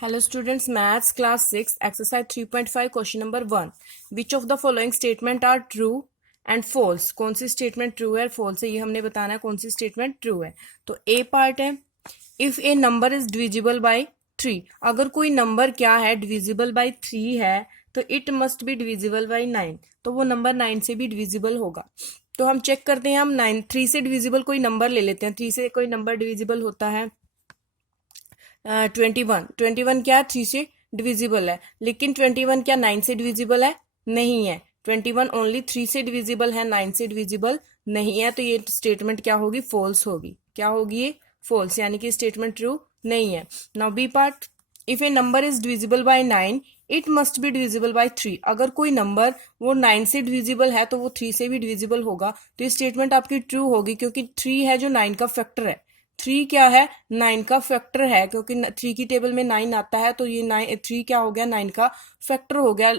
Hello students, maths class 6 exercise 3.5 question number 1. Which of the following statement are true and false? कौन सी statement true है false है ये हमने बताना है कौन सी स्टेटमेंट ट्रू है। तो ए पार्ट है, if a number is divisible by 3, अगर कोई नंबर क्या है डिविजिबल बाय 3 है तो it must be divisible by 9, तो वो नंबर 9 से भी डिविजिबल होगा। तो हम चेक करते हैं, हम 3 से डिविजिबल कोई नंबर ले लेते हैं। 3 से कोई नंबर डिविजिबल होता है 21 क्या 3 से डिविजिबल है, लेकिन 21 क्या 9 से डिविजिबल है? नहीं है। 21 ओनली 3 से डिविजिबल है, 9 से डिविजिबल नहीं है। तो ये स्टेटमेंट क्या होगी? फॉल्स होगी। क्या होगी ये? फॉल्स, यानी कि स्टेटमेंट ट्रू नहीं है। Now B part, if a number is divisible by 9 it must be divisible by 3, अगर कोई नंबर वो 9 से डिविजिबल है तो वो 3 से भी डिविजिबल होगा। तो ये स्टेटमेंट आपकी ट्रू होगी, क्योंकि 3 है जो 9 का फैक्टर है। 3 क्या है? 9 का फैक्टर है, क्योंकि 3 की टेबल में 9 आता है, तो ये 3 क्या हो गया? 9 का फैक्टर हो गया।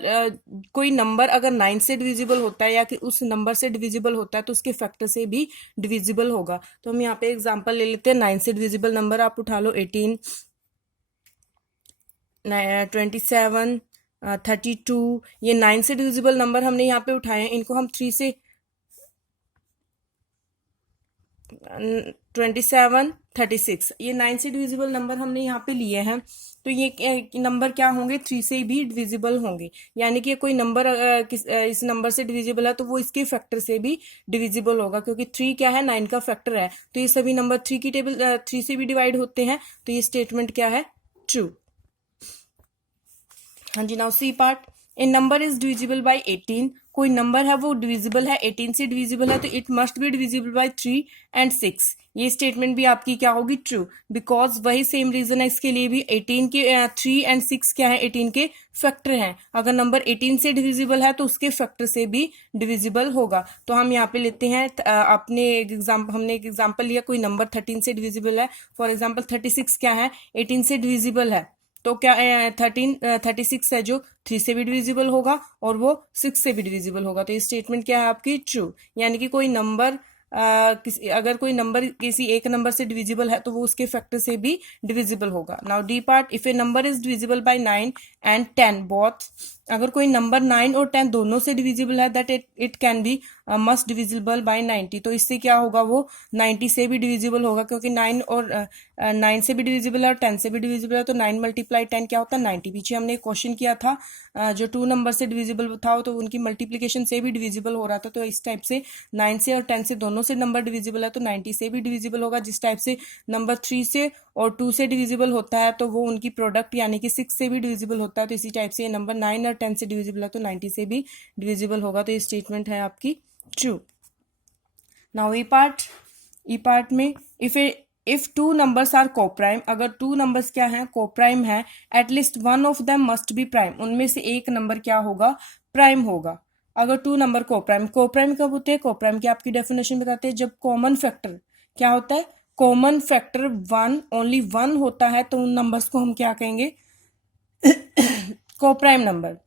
कोई नंबर अगर 9 से डिविजिबल होता है या कि उस नंबर से डिविजिबल होता है तो उसके फैक्टर से भी डिविजिबल होगा। तो हम यहाँ पे एग्जांपल ले लेते हैं। 9 से डिविजिबल नंबर आप उठा लो 18, 27, 32। ये 9 से डिविजिबल नंबर हमने यहाँ पे उठाए हैं, इनको हम 3 से 27, 36, ये 9 से डिविजिबल नंबर हमने यहाँ पे लिए हैं। तो ये नंबर क्या होंगे? 3 से भी डिविजिबल होंगे, यानी कि कोई नंबर इस नंबर से डिविजिबल है तो वो इसके फैक्टर से भी डिविजिबल होगा, क्योंकि 3 क्या है? 9 का फैक्टर है। तो ये सभी नंबर 3 की टेबल 3 से भी डिवाइड होते हैं। तो ये स्टेटमेंट क्या है? ट्रू। हाँ जी, now C part, a number is divisible by 18, कोई नंबर है वो डिविजिबल है 18 से डिविजिबल है, तो it must be divisible by 3 and 6। ये स्टेटमेंट भी आपकी क्या होगी? ट्रू, बिकॉज वही सेम रीजन है इसके लिए भी। 18 के 3 एंड 6 क्या है? 18 के फैक्टर हैं। अगर नंबर 18 से डिविजिबल है तो उसके फैक्टर से भी डिविजिबल होगा। तो हम यहाँ पे लेते हैं हमने एक एग्जाम्पल लिया, कोई नंबर 13 से डिविजिबल है। फॉर एग्जाम्पल 36 क्या है? 18 से डिविजिबल है, तो क्या 36 है जो 3 से भी डिविजिबल होगा और वो 6 से भी डिविजिबल होगा। तो ये स्टेटमेंट क्या है आपकी? ट्रू, यानी कि कोई नंबर अगर कोई नंबर किसी एक नंबर से डिविजिबल है तो वो उसके फैक्टर से भी डिविजिबल होगा। Now D part, if a number is divisible by 9 and 10 both, अगर कोई नंबर 9 और 10 दोनों से डिविजिबल है, that it can be must divisible by 90, तो इससे क्या होगा? वो 90 से भी डिविजिबल होगा, क्योंकि 9 और 9 से भी डिविजिबल है और 10 से भी डिविजिबल है। तो 9 मल्टीप्लाई 10 क्या होता है? 90। पीछे हमने एक क्वेश्चन किया था जो 2 नंबर से डिविजिबल था तो उनकी मल्टीप्लीकेशन से भी डिविजिबल हो रहा था। तो इस टाइप से 9 से और 10 से दोनों से नंबर डिविजिबल है तो 90 से भी डिविजिबल होगा। जिस टाइप से नंबर 3 से और 2 से डिविजिबल होता है तो वो उनकी प्रोडक्ट यानी कि 6 से भी डिविजिबल होता है। तो इसी टाइप से नंबर 9 और 10 से डिविजिबल है तो 90 से भी डिविजिबल होगा। तो ये स्टेटमेंट है आपकी ट्रू। नाउ ई पार्ट में, इफ 2 नंबर्स आर कोप्राइम, अगर 2 नंबर्स क्या हैं? कोप्राइम है, at least one of them must be prime, उनमें से एक नंबर क्या होगा? प्राइम होगा। अगर 2 नंबर कोप्राइम, कोप्राइम कब होते हैं? कोप्राइम की आपकी डेफिनेशन बताते हैं, जब कॉमन फैक्टर क्या होता है? कॉमन फैक्टर 1, ओनली 1 होता है, तो उन नंबर्स को हम क्या कहेंगे? Coprime number.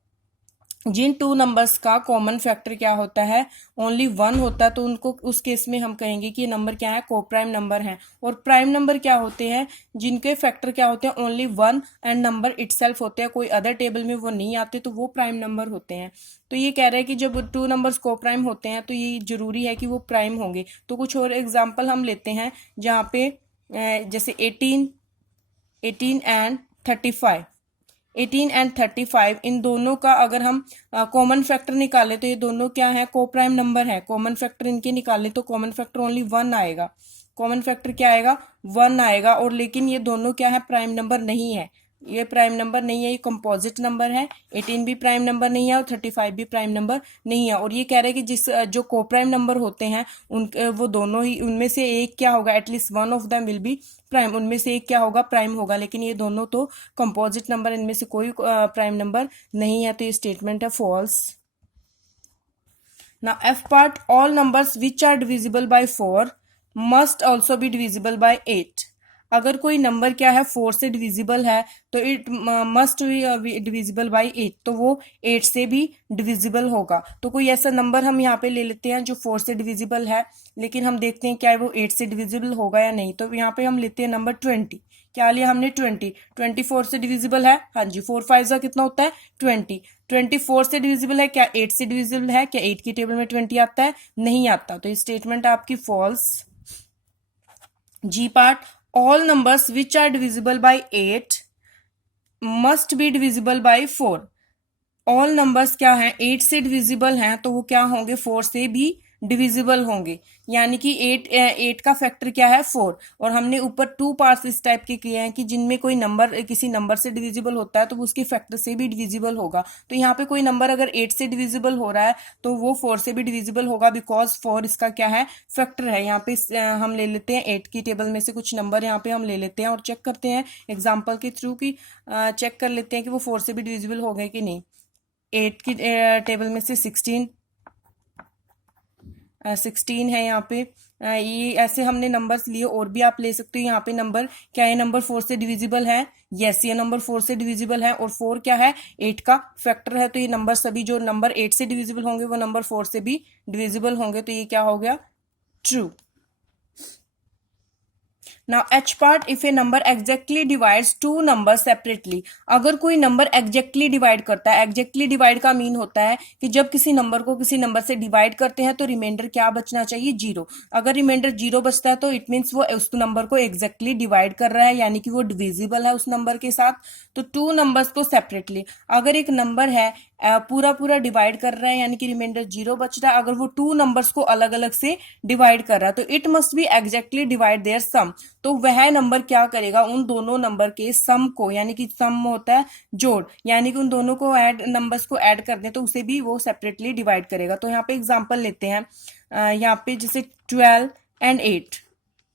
जिन 2 नंबर्स का कॉमन फैक्टर क्या होता है? ओनली 1 होता है, तो उनको उस केस में हम कहेंगे कि ये नंबर क्या है? कोप्राइम नंबर है। और प्राइम नंबर क्या होते हैं? जिनके फैक्टर क्या होते हैं? ओनली 1 एंड नंबर इटसेल्फ होते हैं, कोई अदर टेबल में वो नहीं आते, तो वो प्राइम नंबर होते हैं। तो ये कह रहे हैं कि जब 2 नंबर्स कोप्राइम होते हैं तो ये जरूरी है कि वो प्राइम होंगे। तो कुछ और एग्जाम्पल हम लेते हैं, जहाँ पे जैसे 18 एंड 35, 18 एंड 35, इन दोनों का अगर हम कॉमन फैक्टर निकालें तो ये दोनों क्या है? कोप्राइम नंबर है। कॉमन फैक्टर इनके निकालें तो कॉमन फैक्टर ओनली 1 आएगा। कॉमन फैक्टर क्या आएगा? 1 आएगा। और लेकिन ये दोनों क्या है? प्राइम नंबर नहीं है। ये प्राइम नंबर नहीं है, ये कंपोजिट नंबर है। 18 भी प्राइम नंबर नहीं है और 35 भी प्राइम नंबर नहीं है। और ये कह रहे हैं कि जो कोप्राइम नंबर होते हैं उन वो दोनों ही, उनमें से एक क्या होगा? At least one of them will be prime, उनमें से एक क्या होगा? प्राइम होगा। लेकिन ये दोनों तो कंपोजिट नंबर, इनमें से कोई प्राइम नंबर नहीं है। तो ये स्टेटमेंट है false. Now F part, all numbers which are divisible by 4 must also be divisible by 8, अगर कोई नंबर क्या है 4 से डिविजिबल है तो it must be divisible by 8, तो वो 8 से भी डिविजिबल होगा। तो कोई ऐसा नंबर हम यहाँ पे ले लेते हैं जो 4 से डिविजिबल है, लेकिन हम देखते हैं क्या वो 8 से डिविजिबल होगा या नहीं। तो यहाँ पे हम लेते हैं नंबर 20, क्या लिया हमने 20, 24 से डिविजिबल है, हाँ जी, 4 5 का कितना होता है 20, 24 से डिविजिबल है क्या 8 से डिविजिबल है, क्या 8 की टेबल में 20 आता है, नहीं आता, तो ये स्टेटमेंट आपकी false. G part, all numbers which are divisible by 8 must be divisible by 4। All numbers क्या है 8 से डिविजिबल हैं तो वो क्या होंगे 4 से भी डिविजिबल होंगे, यानी कि 8 का फैक्टर क्या है 4। और हमने ऊपर 2 पार्ट्स इस टाइप के किए हैं कि जिनमें कोई नंबर किसी नंबर से डिविजिबल होता है तो वो उसके फैक्टर से भी डिविजिबल होगा। तो यहाँ पे कोई नंबर अगर 8 से डिविजिबल हो रहा है तो वो 4 से भी डिविजिबल होगा, बिकॉज 4 इसका क्या है फैक्टर है। यहाँ पे हम ले लेते हैं 8 की टेबल में से कुछ नंबर यहाँ पे हम ले लेते हैं और चेक करते हैं एग्जाम्पल के थ्रू कि चेक कर लेते हैं कि वो 4 से भी डिविजिबल हो गए कि नहीं। 8 की टेबल में से 16 है यहाँ पे। ये ऐसे हमने नंबर्स लिए, और भी आप ले सकते हो यहाँ पे नंबर। क्या ये नंबर 4 से डिविजिबल है? यस, ये नंबर 4 से डिविजिबल है, और 4 क्या है 8 का फैक्टर है। तो ये नंबर सभी जो नंबर 8 से डिविजिबल होंगे वो नंबर 4 से भी डिविजिबल होंगे, तो ये क्या हो गया true. Now H part, if a number exactly divides two number separately. अगर कोई नंबर एग्जैक्टली डिवाइड करता है, एग्जैक्टली डिवाइड का मीन होता है कि जब किसी नंबर को किसी नंबर से डिवाइड करते हैं तो रिमाइंडर क्या बचना चाहिए 0। अगर रिमाइंडर 0 बचता है तो इट मीन्स वो उस नंबर को एग्जैक्टली डिवाइड कर रहा है, यानी कि वो डिविजिबल है उस नंबर के साथ। तो टू नंबर्स को सेपरेटली, अगर एक नंबर है पूरा पूरा डिवाइड कर रहा है यानी कि रिमाइंडर 0 बच रहा है, अगर वो टू नंबर्स को अलग अलग से डिवाइड कर रहा है तो it must be exactly divide their sum. तो वह नंबर क्या करेगा उन दोनों नंबर के सम को, यानी कि सम होता है जोड़, यानी कि उन दोनों को नंबर्स को ऐड कर दे तो उसे भी वो सेपरेटली डिवाइड करेगा। तो यहाँ पे एग्जांपल लेते हैं, यहाँ पे जैसे 12 एंड 8,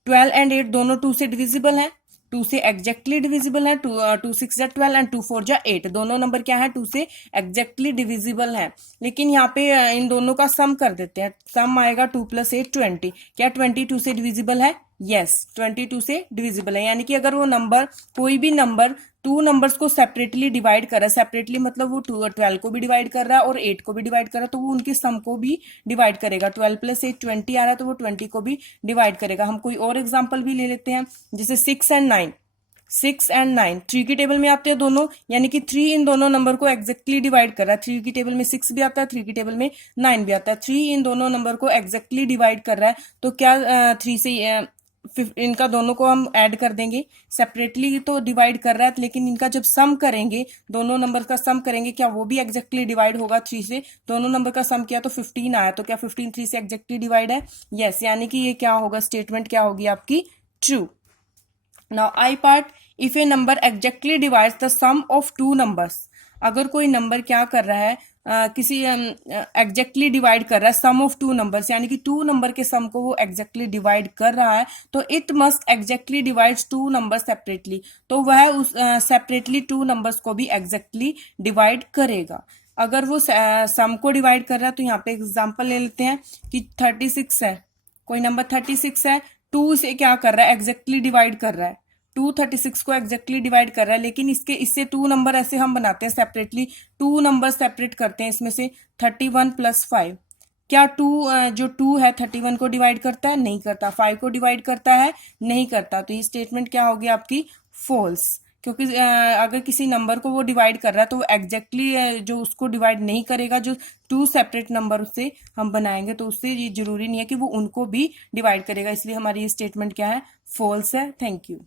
12 एंड 8 दोनों 2 से डिविजिबल हैं, 2 से एग्जैक्टली डिविजिबल है। 2 6 जा 12 एंड 2 4 जा 8, दोनों नंबर क्या है 2 से एग्जैक्टली डिविजिबल है। लेकिन यहाँ पे इन दोनों का सम कर देते हैं, सम आएगा 2 + 8 20। क्या 22 से डिविजिबल है? यस, 22 से डिविजिबल है, यानी कि अगर वो नंबर कोई भी नंबर टू नंबर्स को सेपरेटली डिवाइड कर रहा है, सेपरेटली मतलब वो 12 को भी डिवाइड कर रहा है और 8 को भी डिवाइड कर रहा है, तो वो उनके सम को भी डिवाइड करेगा। 12 + 8 20 आ रहा है तो वो 20 को भी डिवाइड करेगा। हम कोई और एग्जांपल भी ले लेते हैं, जैसे 6 एंड 9, 6 एंड 9 3 की टेबल में आते हैं दोनों, यानी कि 3 इन दोनों नंबर को एग्जैक्टली डिवाइड कर रहा है। 3 की टेबल में 6 भी आता है, 3 की टेबल में 9 भी आता है। 3 इन दोनों नंबर को एग्जैक्टली डिवाइड कर रहा है, तो क्या 3 से इनका दोनों को हम ऐड कर देंगे। सेपरेटली तो डिवाइड कर रहा है, लेकिन इनका जब सम करेंगे, दोनों नंबर का सम करेंगे, क्या वो भी एग्जैक्टली डिवाइड होगा 3 से? दोनों नंबर का सम किया तो 15 आया, तो क्या 15 3 से एग्जैक्टली डिवाइड है? यस, यानी कि ये क्या होगा स्टेटमेंट क्या होगी आपकी true. Now I part, if a number exactly divides the sum of two numbers. अगर कोई नंबर क्या कर रहा है किसी एग्जैक्टली डिवाइड कर रहा है सम ऑफ टू नंबर्स, यानी कि टू नंबर के सम को वो एग्जैक्टली डिवाइड कर रहा है, तो it must exactly divides two number separately. तो वह उस सेपरेटली टू नंबर्स को भी एग्जैक्टली डिवाइड करेगा। अगर वो सम को डिवाइड कर रहा है तो यहाँ पे एग्जांपल ले लेते हैं कि 36 है, कोई नंबर 36 है, 2 से क्या कर रहा है एग्जैक्टली डिवाइड कर रहा है, 2 36 को एग्जैक्टली डिवाइड कर रहा है। लेकिन इससे 2 नंबर ऐसे हम बनाते हैं सेपरेटली, 2 नंबर सेपरेट करते हैं इसमें से 31 + 5। क्या 2 जो 2 है 31 को डिवाइड करता है? नहीं करता। 5 को डिवाइड करता है? नहीं करता। तो ये स्टेटमेंट क्या होगी आपकी फॉल्स, क्योंकि अगर किसी नंबर को वो डिवाइड कर रहा है तो वो एग्जैक्टली जो उसको डिवाइड नहीं करेगा, जो 2 सेपरेट नंबर उससे हम बनाएंगे तो उससे ये जरूरी नहीं है कि वो उनको भी डिवाइड करेगा, इसलिए हमारी ये स्टेटमेंट क्या है फॉल्स है। Thank you.